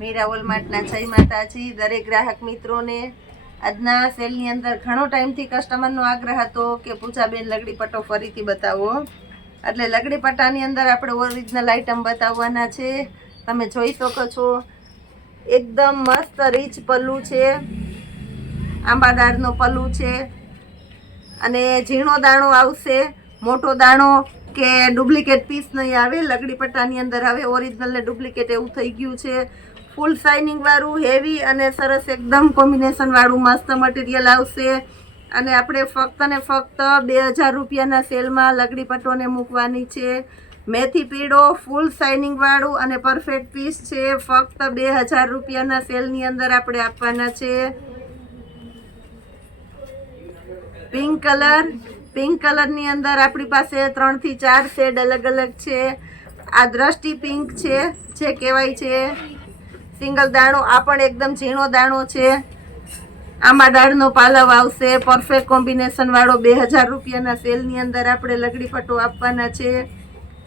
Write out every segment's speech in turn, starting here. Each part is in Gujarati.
મીરા વોલમાર્ટના જય માતાજી દરેક ગ્રાહક મિત્રોને। આજના સેલની અંદર ઘણો ટાઈમથી કસ્ટમરનો આગ્રહ હતો કે પૂજાબેન લગડી પટ્ટો ફરીથી બતાવો, એટલે લગડી પટ્ટાની અંદર આપણે ઓરિજિનલ આઈટમ બતાવવાના છે। તમે જોઈ શકો છો એકદમ મસ્ત રીચ પલ્લું છે, આંબાદાળનો પલ્લું છે અને ઝીણો દાણો આવશે, મોટો દાણો કે ડુપ્લિકેટ પીસ નહીં આવે। લગડી પટ્ટાની અંદર હવે ઓરિજિનલ ને ડુપ્લિકેટ એવું થઈ ગયું છે। ફૂલ શાઇનિંગ વાળું હેવી અને સરસ એકદમ કોમ્બિનેશન વાળું મસ્ત મટીરિયલ આવશે અને આપણે ફક્ત ને ફક્ત 2000 રૂપિયાના સેલમાં લગડી પટ્ટોને મૂકવાની છે। મેથી પીળો ફૂલ શાઇનિંગ વાળું અને પરફેક્ટ પીસ છે, ફક્ત 2000 રૂપિયાના સેલની અંદર આપણે આપવાના છે। પિંક કલરની અંદર આપણી પાસે 3 થી 4 શેડ અલગ અલગ છે। આ દ્રષ્ટિ પિંક છે જે કહેવાય છે સિંગલ દાણો, આ પણ એકદમ ઝીણો દાણો છે। આમાં દાળનો પાલવ આવશે, પરફેક્ટ કોમ્બિનેશન વાળો 2000 રૂપિયાના સેલની અંદર આપણે લગડી પટ્ટો આપવાના છે।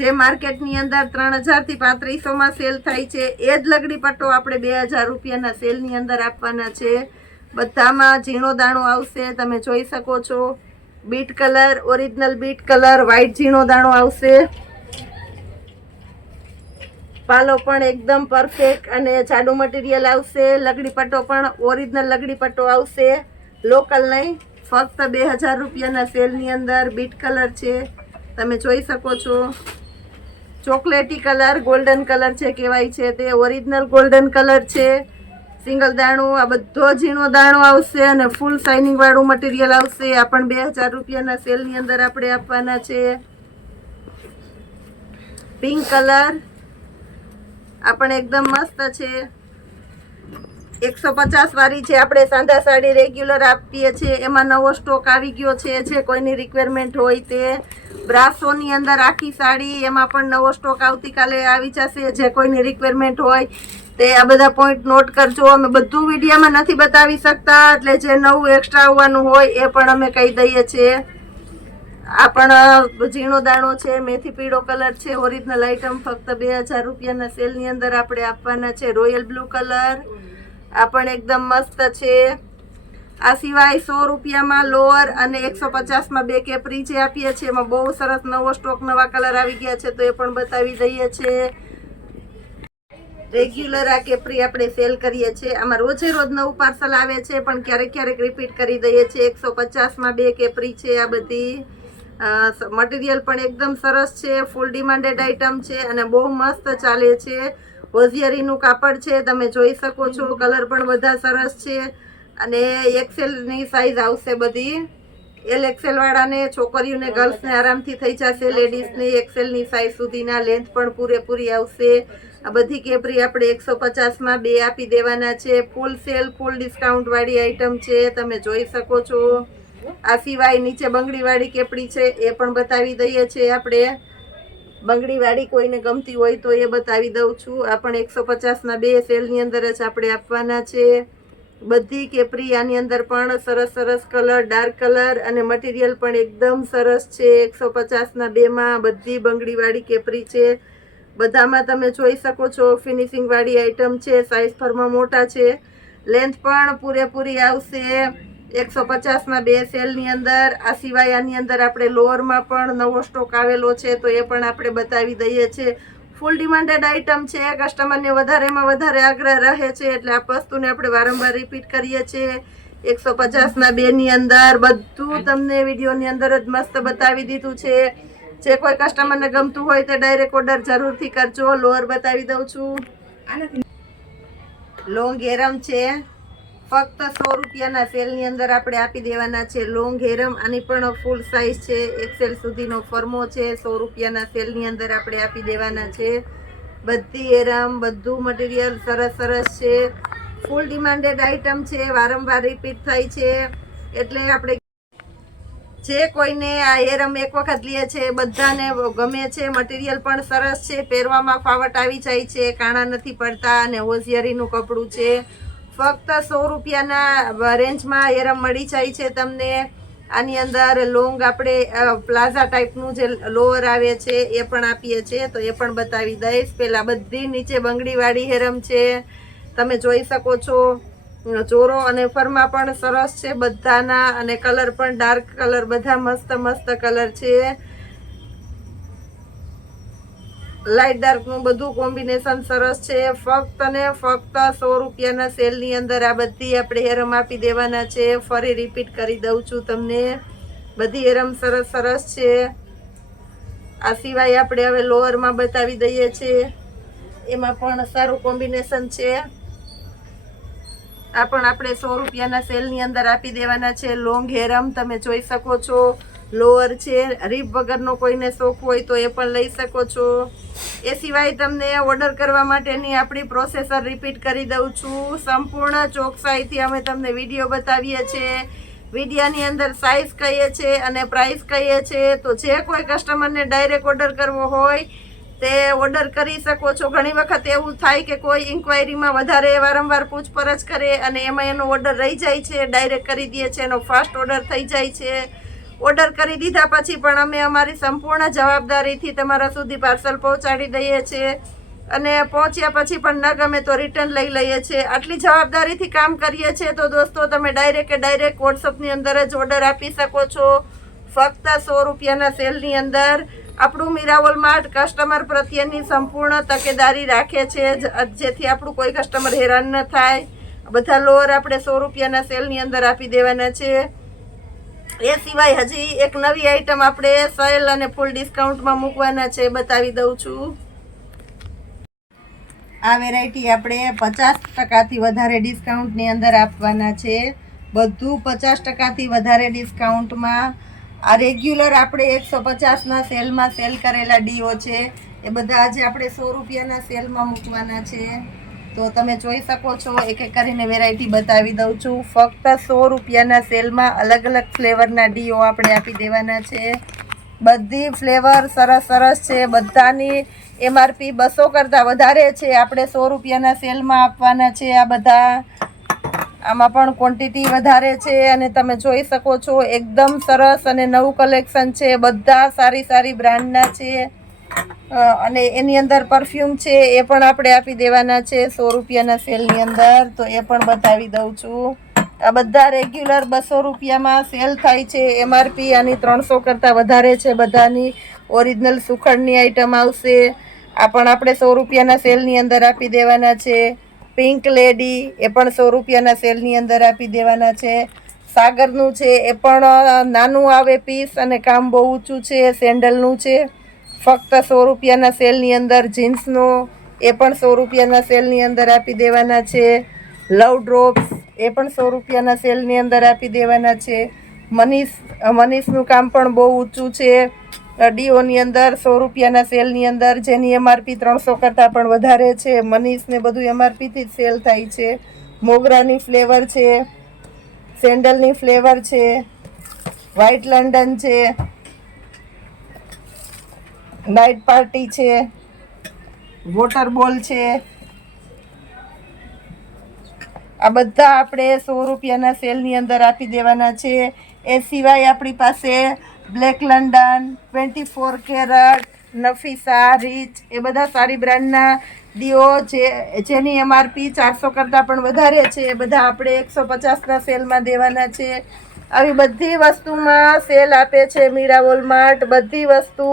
જે માર્કેટની અંદર 3000 થી 3500માં સેલ થાય છે એ જ લગડી પટ્ટો આપણે 2000 રૂપિયાના સેલની અંદર આપવાના છે। બધામાં ઝીણો દાણો આવશે, તમે જોઈ શકો છો। Bit colour, original bit colour, white ઝીણો દાણો આવશે। પાલો પણ એકદમ પરફેક્ટ અને જાડું મટીરિયલ આવશે। લગડી પટ્ટો પણ ઓરિજિનલ લગડી પટ્ટો આવશે, લોકલ નહીં, ફક્ત 2000 રૂપિયાના સેલની અંદર બીટ કલર છે, તમે જોઈ શકો છો। ચોકલેટી કલર, ગોલ્ડન કલર છે કહેવાય છે તે ઓરિજિનલ ગોલ્ડન કલર છે। સિંગલ દાણું, આ બધો ઝીણો દાણો આવશે અને ફૂલ શાઇનિંગ વાળું મટીરિયલ આવશે। આ પણ 2000 રૂપિયાના સેલની અંદર આપણે આપવાના છે। પિંક કલર, આ પણ એકદમ મસ્ત છે, 150 વાળી છે, આપણે સાંધા સાડી રેગ્યુલર આપીએ છીએ, એમાં નવો સ્ટોક આવી ગયો છે। જે કોઈની રિક્વાયરમેન્ટ હોય તે બ્રાસોની અંદર આખી સાડી, એમાં પણ નવો સ્ટોક આવતીકાલે આવી જશે। જે કોઈની રિક્વાયરમેન્ટ હોય તે આ બધા પોઈન્ટ નોટ કરજો। અમે બધું વિડીયોમાં નથી બતાવી શકતા, એટલે જે નવું એક્સ્ટ્રા આવવાનું હોય એ પણ અમે કહી દઈએ છીએ। આ પણ ઝીણો દાણો છે, મેથી પીળો કલર છે, ઓરિજિનલ આઈટમ ફક્ત 2000 રૂપિયાના સેલની અંદર આપણે આપવાના છે। રોયલ બ્લુ કલર, આ પણ એકદમ મસ્ત છે। આ સિવાય 100 રૂપિયામાં લોઅર અને 150માં 2 કેપરી જે આપીએ છીએ, એમાં બહુ સરસ નવો સ્ટોક, નવા કલર આવી ગયા છે, તો એ પણ બતાવી દઈએ છીએ। રેગ્યુલર આ કેપરી આપણે સેલ કરીએ છીએ, આમાં રોજે રોજ નવું પાર્સલ આવે છે, પણ ક્યારેક ક્યારેક રિપીટ કરી દઈએ છીએ। 150માં 2 કેપરી છે આ બધી। મટીરિયલ પણ એકદમ સરસ છે, ફૂલ ડિમાન્ડેડ આઈટમ છે અને બહુ મસ્ત ચાલે છે। હોઝિયરીનું કાપડ છે, તમે જોઈ શકો છો, કલર પણ બધા સરસ છે અને એક્સેલની સાઈઝ આવશે બધી। એલ એક્સેલ વાળાને, છોકરીઓને, ગર્લ્સને આરામથી થઈ જશે। લેડીઝની એક્સેલની સાઈઝ સુધીના લેન્થ પણ પૂરેપૂરી આવશે। આ બધી કેપરી આપણે 150માં 2 આપી દેવાના છે। ફૂલ સેલ, ફૂલ ડિસ્કાઉન્ટ વાળી આઈટમ છે, તમે જોઈ શકો છો। આ સિવાય નીચે બંગડીવાળી કેપડી છે, એ પણ બતાવી દઈએ છીએ આપણે। બંગડીવાળી કોઈને ગમતી હોય તો એ બતાવી દઉં છું। આ પણ 150ના 2 સેલની અંદર જ આપણે આપવાના છે। બધી કેપરી આની અંદર પણ સરસ સરસ કલર, ડાર્ક કલર અને મટીરિયલ પણ એકદમ સરસ છે। 150ના 2માં બધી બંગડીવાળી કેપરી છે, બધામાં તમે જોઈ શકો છો ફિનિશિંગ વાળી આઈટમ છે। સાઈઝ ફરમાં મોટા છે, લેન્થ પણ પૂરેપૂરી આવશે 150માં 2 સેલની અંદર। આ સિવાય આની અંદર આપણે લોઅરમાં પણ નવો સ્ટોક આવેલો છે, તો એ પણ આપણે બતાવી દઈએ છીએ। ફૂલ ડિમાન્ડેડ આઈટમ છે, કસ્ટમરને વધારેમાં વધારે આગ્રહ રહે છે, એટલે આ વસ્તુને આપણે વારંવાર રિપીટ કરીએ છીએ। 150ના 2ની અંદર બધું તમને વિડીયોની અંદર જ મસ્ત બતાવી દીધું છે। જે કોઈ કસ્ટમરને ગમતું હોય તે ડાયરેક્ટ ઓર્ડર જરૂરથી કરજો। લોઅર બતાવી દઉં છું, લોંગ હેરમ છે, ફક્ત 100 રૂપિયાના સેલની અંદર આપણે આપી દેવાના છે। લોંગ હેરમ, આની પણ ફૂલ સાઈઝ છે, એક્સેલ સુધીનો ફર્મો છે, 100 રૂપિયાના સેલની અંદર આપણે આપી દેવાના છે। બધી હેરમ, બધું મટીરિયલ સરસ સરસ છે, ફૂલ ડિમાન્ડેડ આઈટમ છે, વારંવાર રિપીટ થાય છે, એટલે આપણે જે કોઈને આ હેરમ એક વખત લે છે બધાને ગમે છે। મટીરિયલ પણ સરસ છે, પહેરવામાં ફાવટ આવી જાય છે, કાણા નથી પડતા અને હોશિયારીનું કપડું છે। ફક્ત 100 રૂપિયાના રેન્જમાં હેરમ મળી જાય છે તમને। આની અંદર લોંગ આપણે પ્લાઝા ટાઈપનું જે લોઅર આવે છે એ પણ આપીએ છીએ, તો એ પણ બતાવી દઈશ। પહેલાં બધી નીચે બંગડીવાળી હેરમ છે, તમે જોઈ શકો છો ચોરો અને ફરમાં પણ સરસ છે બધાના, અને કલર પણ ડાર્ક કલર, બધા મસ્ત મસ્ત કલર છે. લાઇટ ડાર્ક નું બધું કોમ્બિનેશન સરસ છે. ફક્ત અને ફક્ત 100 રૂપિયાના સેલની અંદર આ બધી આપણે હેરમ આપી દેવાના છે. ફરી રિપીટ કરી દઉં છું તમને, બધી હેરમ સરસ સરસ છે. આ સિવાય આપણે હવે લોઅરમાં બતાવી દઈએ છીએ, એમાં પણ સારું કોમ્બિનેશન છે. આ પણ આપણે 100 રૂપિયાના સેલની અંદર આપી દેવાના છે. લોંગ હેરમ તમે જોઈ શકો છો, લોઅર છે. રીપ વગરનો કોઈને શોખ હોય તો એ પણ લઈ શકો છો. એ સિવાય તમને ઓર્ડર કરવા માટેની આપણી પ્રોસેસર રિપીટ કરી દઉં છું. સંપૂર્ણ ચોકસાઈથી અમે તમને વિડીયો બતાવીએ છીએ, વિડીયાની અંદર સાઇઝ કહીએ છીએ અને પ્રાઇસ કહીએ છીએ. તો જે કોઈ કસ્ટમરને ડાયરેક્ટ ઓર્ડર કરવો હોય તે ઓર્ડર કરી શકો છો. ઘણી વખત એવું થાય કે કોઈ ઇન્ક્વાયરીમાં વધારે વારંવાર પૂછપરછ કરે અને એમાં એનો ઓર્ડર રહી જાય છે. ડાયરેક્ટ કરી દઈએ છીએ, એનો ફાસ્ટ ઓર્ડર થઈ જાય છે. ઓર્ડર કરી દીધા પછી પણ અમે અમારી સંપૂર્ણ જવાબદારીથી તમારા સુધી પાર્સલ પહોંચાડી દઈએ છીએ, અને પહોંચ્યા પછી પણ ન ગમે તો રિટર્ન લઈ લઈએ છીએ. આટલી જવાબદારીથી કામ કરીએ છીએ. તો દોસ્તો તમે ડાયરેક્ટ વોટ્સઅપની અંદર જ ઓર્ડર આપી શકો છો. ફક્ત 100 રૂપિયાના સેલની અંદર આપણું મીરાવોલ માર્ટ કસ્ટમર પ્રત્યેની સંપૂર્ણ તકેદારી રાખે છે, જેથી આપણું કોઈ કસ્ટમર હેરાન ન થાય. બધા લોઅર આપણે 100 રૂપિયાના સેલની અંદર આપી દેવાના છે. એ સિવાય હજી એક નવી આઈટમ આપણે સેલ અને ફૂલ ડિસ્કાઉન્ટમાં મૂકવાના છે, બતાવી દઉં છું. આ વેરાયટી આપણે 50%થી વધારે ડિસ્કાઉન્ટની અંદર આપવાના છે. બધું 50%થી વધારે ડિસ્કાઉન્ટમાં. આ રેગ્યુલર આપણે 150ના સેલમાં સેલ કરેલા ડીઓ છે, એ બધા આજે આપણે 100 રૂપિયાના સેલમાં મૂકવાના છે. તો તમે જોઈ શકો છો, એક એક કરીને વેરાયટી બતાવી દઉં છું. ફક્ત 100 રૂપિયાના સેલમાં અલગ અલગ ફ્લેવરના ડીઓ આપણે આપી દેવાના છે. બધી ફ્લેવર સરસ સરસ છે. બધાની MRP 200 કરતાં વધારે છે. આપણે 100 રૂપિયાના સેલમાં આપવાના છે આ બધા. આમાં પણ ક્વોન્ટિટી વધારે છે, અને તમે જોઈ શકો છો એકદમ સરસ અને નવું કલેક્શન છે. બધા સારી સારી બ્રાન્ડના છે, અને એની અંદર પરફ્યુમ છે એ પણ આપણે આપી દેવાના છે 100 રૂપિયાના સેલની અંદર. તો એ પણ બતાવી દઉં છું. આ બધા રેગ્યુલર 200 રૂપિયામાં સેલ થાય છે. MRP આની 300 કરતાં વધારે છે. બધાની ઓરિજિનલ સુખડની આઈટમ આવશે. આ પણ આપણે 100 રૂપિયાના સેલની અંદર આપી દેવાના છે. પિંક લેડી એ પણ 100 રૂપિયાના સેલની અંદર આપી દેવાના છે. સાગરનું છે એ પણ નાનું આવે પીસ, અને કામ બહુ ઊંચું છે. સેન્ડલનું છે ફક્ત 100 રૂપિયાના સેલની અંદર. જીન્સનું એ પણ 100 રૂપિયાના સેલની અંદર આપી દેવાના છે. લવ ડ્રોપ્સ એ પણ 100 રૂપિયાના સેલની અંદર આપી દેવાના છે. મનીષનું કામ પણ બહુ ઊંચું છે ડીઓની અંદર 100 રૂપિયાના સેલની અંદર, જેની MRP 300 કરતાં પણ વધારે છે. મનીષને બધું MRPથી જ સેલ થાય છે. મોગરાની ફ્લેવર છે, સેન્ડલની ફ્લેવર છે, વ્હાઇટ લંડન છે, નાઇટ પાર્ટી છે, વોટર બોલ છે. આ બધા આપણે 100 રૂપિયાના સેલની અંદર આપી દેવાના છે. એ સિવાય આપણી પાસે black London, 24 carat, Nafisa, rich એ બધા સારી બ્રાન્ડના ડીઓ જેની MRP 400 કરતાં પણ વધારે છે. એ બધા આપણે 150ના સેલમાં દેવાના છે. આવી બધી વસ્તુમાં સેલ આપે છે મીરાવોલ માર્ટ. બધી વસ્તુ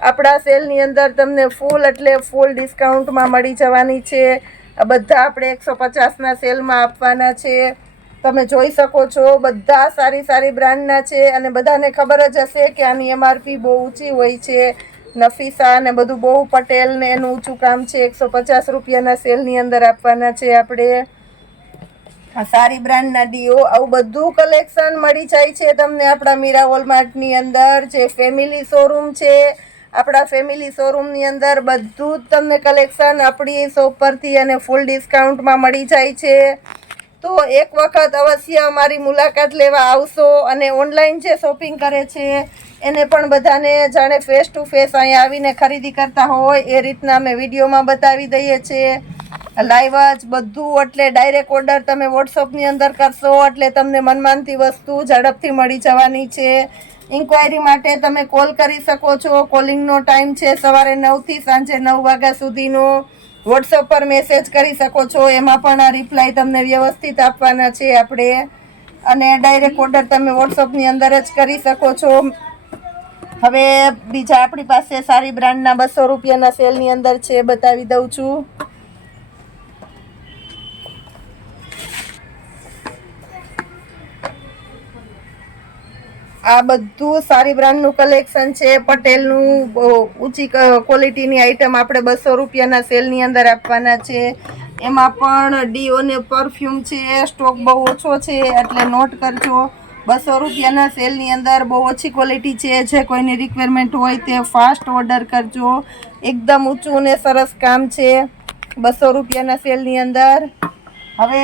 આપણા સેલની અંદર તમને ફૂલ એટલે ફૂલ ડિસ્કાઉન્ટમાં મળી જવાની છે. આ બધા આપણે 150ના સેલમાં આપવાના છે. તમે જોઈ શકો છો બધા સારી સારી બ્રાન્ડના છે, અને બધાને ખબર જ હશે કે આની MRP બહુ ઊંચી હોય છે. નફીસા ને બધું બહુ પટેલ ને એનું ઊંચું કામ છે. 150 રૂપિયાના સેલની અંદર આપવાના છે આપણે. આ સારી બ્રાન્ડના ડીઓ, આવું બધું કલેક્શન મળી જાય છે તમને આપણા મીરાવોલ માર્ટની અંદર. જે ફેમિલી શોરૂમ છે, આપણા ફેમિલી શોરૂમની અંદર બધું જ તમને કલેક્શન આપણી શોપ પરથી અને ફૂલ ડિસ્કાઉન્ટમાં મળી જાય છે. તો એક વખત અવશ્ય અમારી મુલાકાત લેવા આવશો. અને ઓનલાઈન જે શોપિંગ કરે છે એને પણ બધાને જાણે ફેસ ટુ ફેસ અહીંયા આવીને ખરીદી કરતા હોય એ રીતના અમે વિડીયોમાં બતાવી દઈએ છીએ. લાઈવ જ બધું, એટલે ડાયરેક્ટ ઓર્ડર તમે વોટ્સઅપની અંદર કરશો એટલે તમને મનમાનતી વસ્તુ ઝડપથી મળી જવાની છે. ઇન્ક્વાયરી માટે તમે કોલ કરી શકો છો. કોલિંગનો ટાઈમ છે સવારે 9 થી સાંજે 9 વાગ્યા સુધીનો. વોટ્સઅપ પર મેસેજ કરી શકો છો, એમાં પણ રિપ્લાય તમને વ્યવસ્થિત આપવાના છે આપણે. અને ડાયરેક્ટ ઓર્ડર તમે વોટ્સઅપની અંદર જ કરી શકો છો. હવે બીજા આપણી પાસે સારી બ્રાન્ડના 200 રૂપિયાના સેલની અંદર છે, બતાવી દઉં છું. આ બધું સારી બ્રાન્ડનું કલેક્શન છે. પટેલનું ઊંચી ક્વોલિટીની આઈટમ આપણે 200 રૂપિયાના સેલની અંદર આપવાના છે. એમાં પણ ડીઓ ને પરફ્યુમ છે, સ્ટોક બહુ ઓછો છે એટલે નોટ કરજો. 200 રૂપિયાના સેલની અંદર બહુ ઓછી ક્વોલિટી છે. જે કોઈની રિક્વાયરમેન્ટ હોય તે ફાસ્ટ ઓર્ડર કરજો. એકદમ ઊંચું ને સરસ કામ છે 200 રૂપિયાના સેલની અંદર. હવે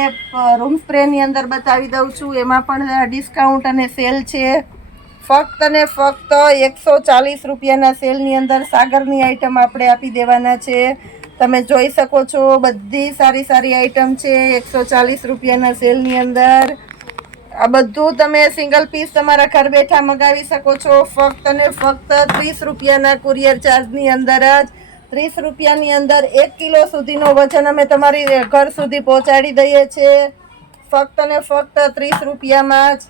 રૂમ સ્પ્રેની અંદર બતાવી દઉં છું, એમાં પણ ડિસ્કાઉન્ટ અને સેલ છે. ફક્ત ને ફક્ત 140 રૂપિયાના સેલની અંદર સાગરની આઈટમ આપણે આપી દેવાના છે. તમે જોઈ શકો છો બધી સારી સારી આઈટમ છે 140 રૂપિયાના સેલની અંદર. આ બધું તમે સિંગલ પીસ તમારા ઘર બેઠા મગાવી શકો છો ફક્ત ને ફક્ત 30 રૂપિયાના કુરિયર ચાર્જની અંદર જ. 30 રૂપિયાની અંદર 1 કિલો સુધીનો વજન અમે તમારી ઘર સુધી પહોંચાડી દઈએ છીએ ફક્ત ને ફક્ત 30 રૂપિયામાં જ.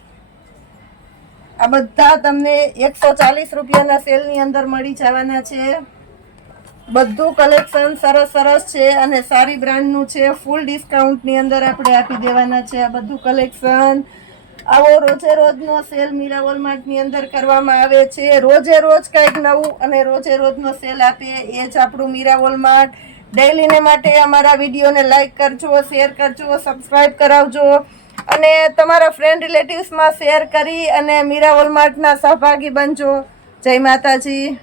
આ બધા તમને 140 રૂપિયાના સેલની અંદર મળી જવાના છે. બધું કલેક્શન સરસ સરસ છે અને સારી બ્રાન્ડનું છે. ફૂલ ડિસ્કાઉન્ટની અંદર આપણે આપી દેવાના છે આ બધું કલેક્શન. આવો રોજે રોજનો સેલ મીરા વોલમાર્ટની અંદર કરવામાં આવે છે. રોજે રોજ કંઈક નવું અને રોજે રોજનો સેલ આપે એ જ આપણું મીરા વોલમાર્ટ. ડેઈલીને માટે અમારા વિડીયોને લાઈક કરજો, શેર કરજો, સબસ્ક્રાઈબ કરાવજો અને તમારા ફ્રેન્ડ રિલેટિવ્સમાં શેર કરી અને મીરા વોલમાર્ટના સહભાગી બનજો. જય માતાજી.